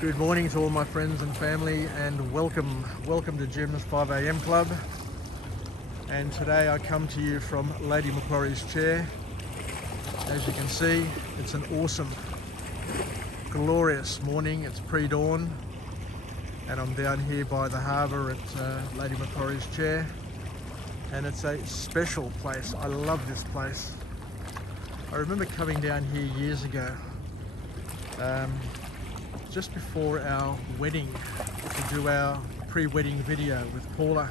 Good morning to all my friends and family, and welcome to Jim's 5 a.m. club. And today I come to you from Lady Macquarie's chair. As you can see, it's an awesome, glorious morning. It's pre-dawn, and I'm down here by the harbour at Lady Macquarie's chair, and it's a special place. I love this place. I remember coming down here years ago, just before our wedding, to do our pre-wedding video with Paula,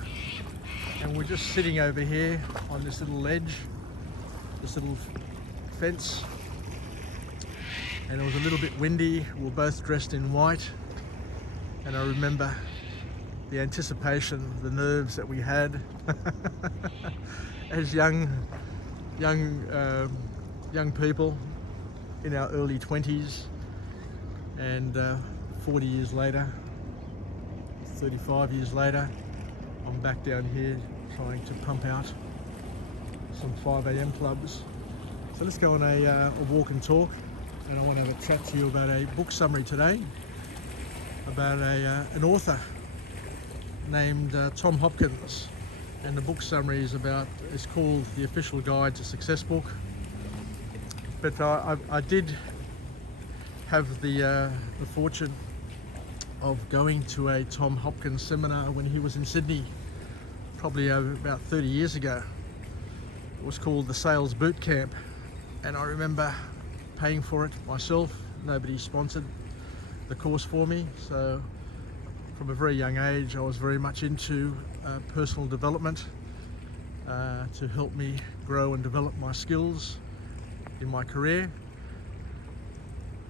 and we're just sitting over here on this little ledge, this little fence, and it was a little bit windy. We were both dressed in white, and I remember the anticipation, the nerves that we had as young people in our early 20s. And 40 years later, 35 years later, I'm back down here trying to pump out some 5 a.m. clubs. So let's go on a walk and talk, and I want to have a chat to you about a book summary today, about an author named Tom Hopkins. And the book summary is called The Official Guide to Success Book. But I did have the fortune of going to a Tom Hopkins seminar when he was in Sydney, probably about 30 years ago. It was called the Sales Boot Camp, and I remember paying for it myself. Nobody sponsored the course for me, so from a very young age I was very much into personal development to help me grow and develop my skills in my career.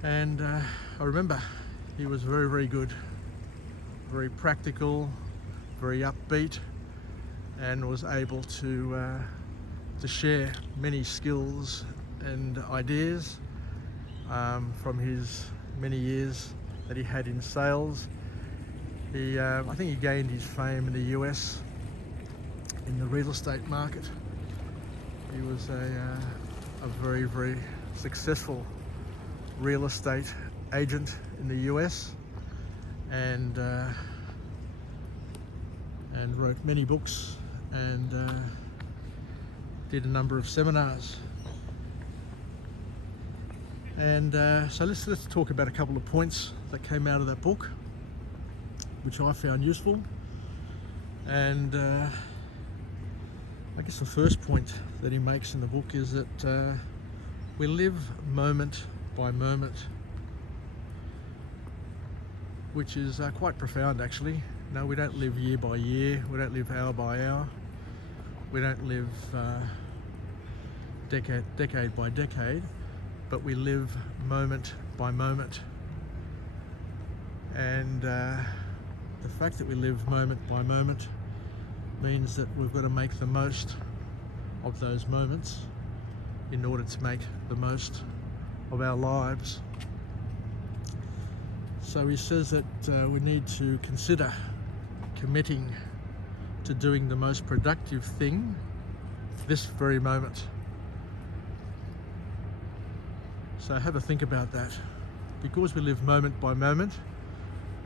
And I remember he was very, very good, very practical, very upbeat, and was able to share many skills and ideas from his many years that he had in sales. I think he gained his fame in the US in the real estate market. He was a very, very successful real estate agent in the US, and wrote many books, and did a number of seminars. And so let's talk about a couple of points that came out of that book, which I found useful. And I guess the first point that he makes in the book is that we live moment by moment, which is quite profound actually. No, we don't live year by year, we don't live hour by hour, we don't live decade by decade, but we live moment by moment. And the fact that we live moment by moment means that we've got to make the most of those moments in order to make the most of our lives. So he says that we need to consider committing to doing the most productive thing this very moment. So have a think about that. Because we live moment by moment,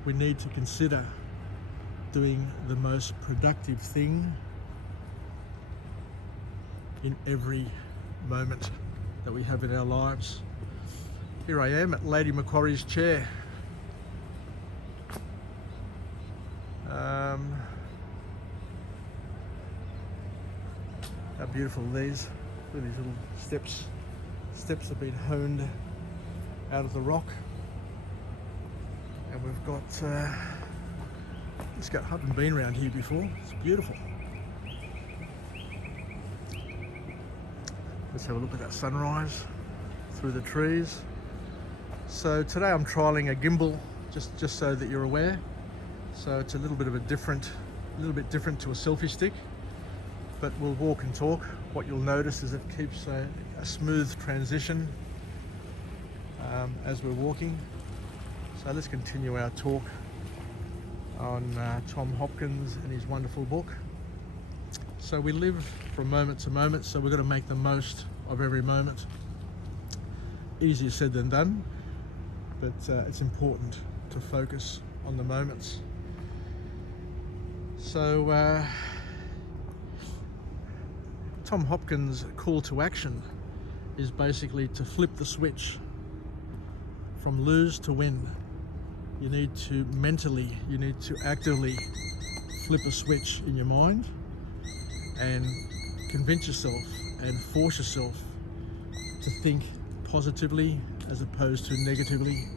we need to consider doing the most productive thing in every moment that we have in our lives. Here I am at Lady Macquarie's chair. How beautiful these. Look at these little steps. Steps have been honed out of the rock. And we've got, I haven't been around here before. It's beautiful. Let's have a look at that sunrise through the trees. So today I'm trialing a gimbal, just so that you're aware. So it's a little bit different to a selfie stick, but we'll walk and talk. What you'll notice is it keeps a smooth transition as we're walking. So let's continue our talk on Tom Hopkins and his wonderful book. So we live from moment to moment, so we've got to make the most of every moment. Easier said than done, but it's important to focus on the moments. So Tom Hopkins' call to action is basically to flip the switch from lose to win. You need to mentally, you need to actively flip a switch in your mind and convince yourself and force yourself to think positively as opposed to negatively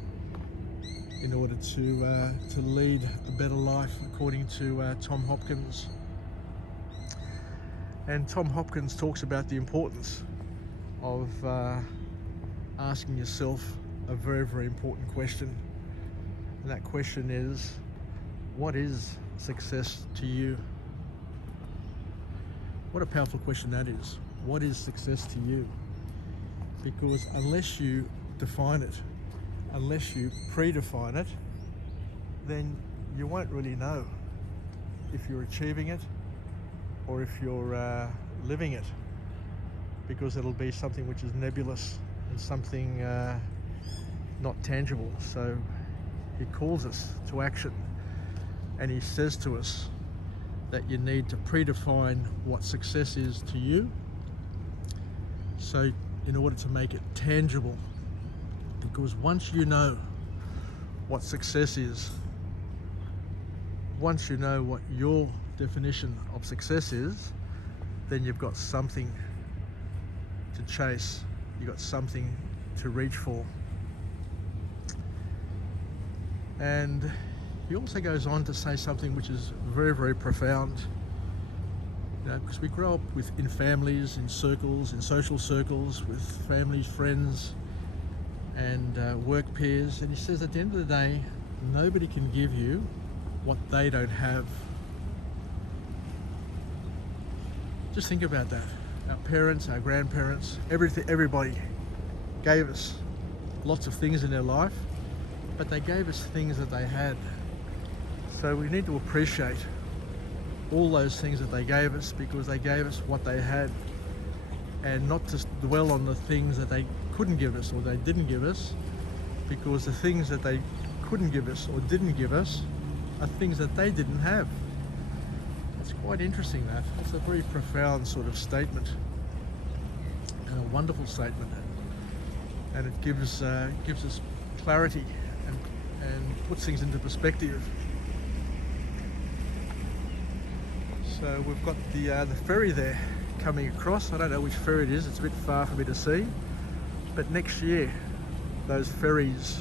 in order to lead a better life, according to Tom Hopkins. And Tom Hopkins talks about the importance of asking yourself a very, very important question. And that question is, what is success to you? What a powerful question that is. What is success to you? Because unless you define it, unless you predefine it, then you won't really know if you're achieving it or if you're living it, because it'll be something which is nebulous and something not tangible. So he calls us to action, and he says to us that you need to predefine what success is to you, so in order to make it tangible. Because once you know what success is, once you know what your definition of success is, then you've got something to chase, you've got something to reach for. And he also goes on to say something which is very, very profound. You know, because we grow up in families, in circles, in social circles, with families, friends, and work peers. And he says at the end of the day, nobody can give you what they don't have. Just think about that. Our parents, our grandparents, everybody gave us lots of things in their life, but they gave us things that they had. So we need to appreciate all those things that they gave us, because they gave us what they had, and not to dwell on the things that they couldn't give us or they didn't give us, because the things that they couldn't give us or didn't give us are things that they didn't have. It's quite interesting, that. It's a very profound sort of statement, and a wonderful statement, and it gives us clarity and puts things into perspective. So we've got the ferry there coming across. I don't know which ferry it is, it's a bit far for me to see, but next year those ferries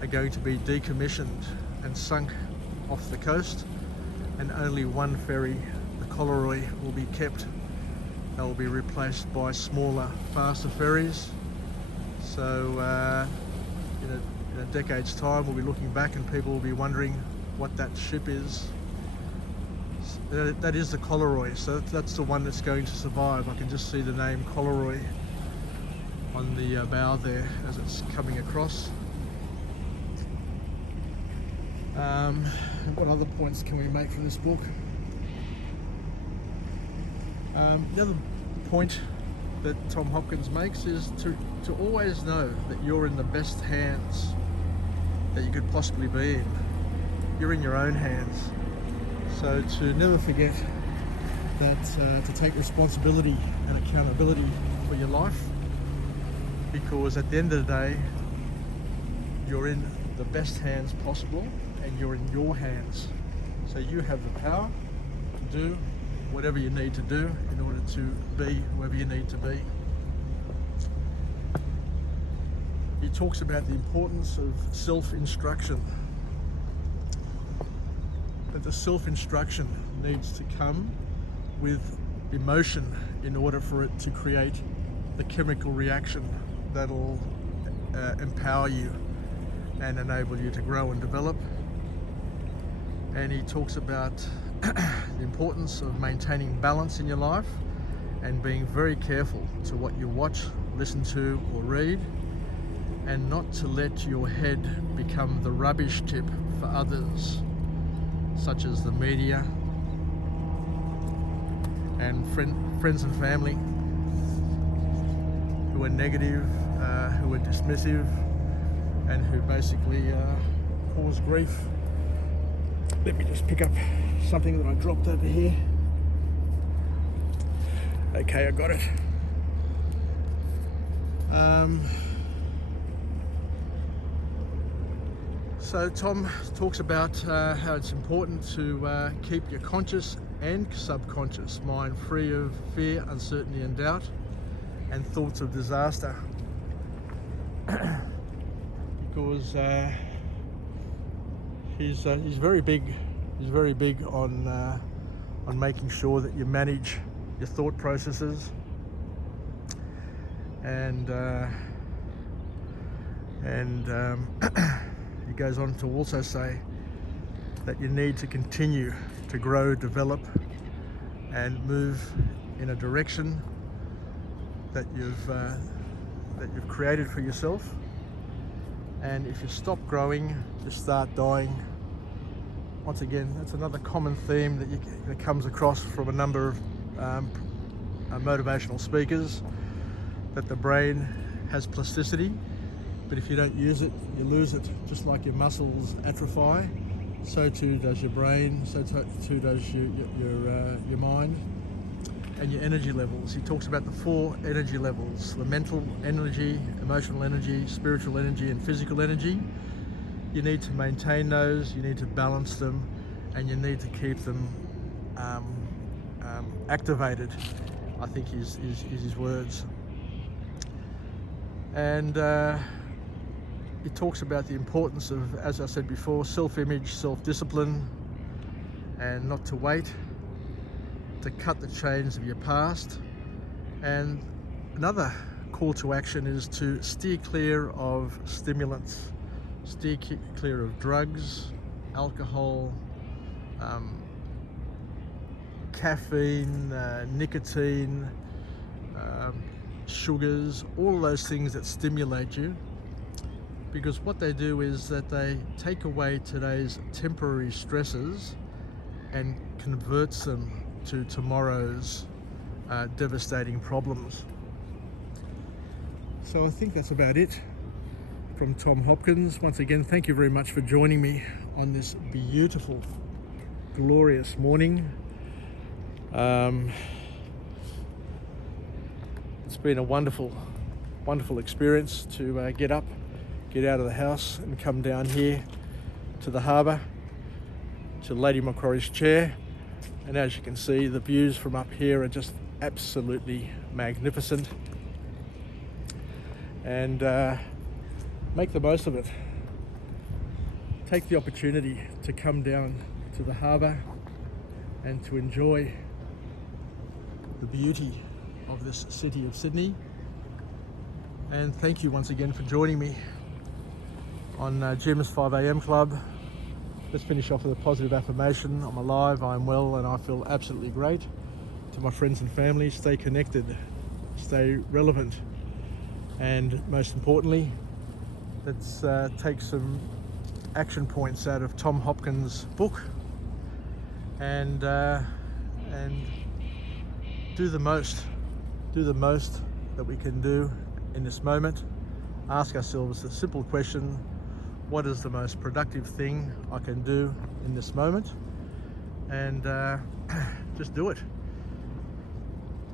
are going to be decommissioned and sunk off the coast, and only one ferry, the Coleroy, will be kept. They will be replaced by smaller, faster ferries. So in a decade's time, we'll be looking back and people will be wondering what that ship is. That is the Coleroy, so that's the one that's going to survive. I can just see the name Coleroy on the bow there as it's coming across. What other points can we make from this book? The other point that Tom Hopkins makes is to always know that you're in the best hands that you could possibly be in. You're in your own hands. So to never forget that, to take responsibility and accountability for your life, because at the end of the day, you're in the best hands possible, and you're in your hands. So you have the power to do whatever you need to do in order to be whoever you need to be. He talks about the importance of self-instruction. But the self-instruction needs to come with emotion in order for it to create the chemical reaction that'll empower you and enable you to grow and develop. And he talks about the importance of maintaining balance in your life and being very careful to what you watch, listen to, or read, and not to let your head become the rubbish tip for others, such as the media and friends and family who are negative, who are dismissive, and who basically cause grief. Let me just pick up something that I dropped over here. Okay, I got it. So Tom talks about how it's important to keep your conscious and subconscious mind free of fear, uncertainty and doubt and thoughts of disaster. Because he's very big on making sure that you manage your thought processes, and he goes on to also say that you need to continue to grow, develop and move in a direction that you've created for yourself. And if you stop growing, you start dying. Once again, that's another common theme that comes across from a number of motivational speakers, that the brain has plasticity, but if you don't use it, you lose it. Just like your muscles atrophy, so too does your brain, so too does your mind and your energy levels. He talks about the 4 energy levels: the mental energy, emotional energy, spiritual energy and physical energy. You need to maintain those, you need to balance them, and you need to keep them activated, I think is his words. And he talks about the importance of, as I said before, self-image, self-discipline, and not to wait, to cut the chains of your past. And another call to action is to steer clear of stimulants, steer clear of drugs, alcohol, caffeine, nicotine, sugars, all of those things that stimulate you, because what they do is that they take away today's temporary stresses and converts them to tomorrow's devastating problems. So I think that's about it from Tom Hopkins. Once again, thank you very much for joining me on this beautiful, glorious morning. It's been a wonderful experience to get up, get out of the house and come down here to the harbour, to Lady Macquarie's Chair. And as you can see, the views from up here are just absolutely magnificent. And make the most of it. Take the opportunity to come down to the harbour and to enjoy the beauty of this city of Sydney. And thank you once again for joining me on Jim's 5 a.m. Club. Let's finish off with a positive affirmation. I'm alive, I'm well, and I feel absolutely great. To my friends and family, stay connected, stay relevant, and most importantly, let's take some action points out of Tom Hopkins' book and do the most that we can do in this moment. Ask ourselves the simple question: what is the most productive thing I can do in this moment? And just do it.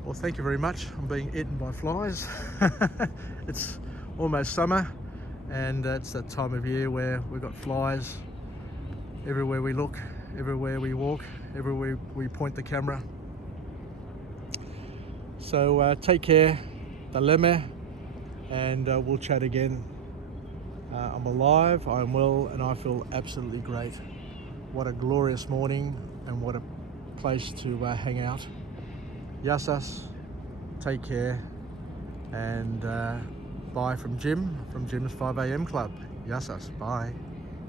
Well, thank you very much. I'm being eaten by flies. It's almost summer, and it's that time of year where we've got flies everywhere we look, everywhere we walk, everywhere we point the camera. So take care, Daleme, and we'll chat again. I'm alive, I'm well, and I feel absolutely great. What a glorious morning, and what a place to hang out. Yasas, take care, and bye from Jim, from Jim's 5 a.m. Club. Yasas, bye.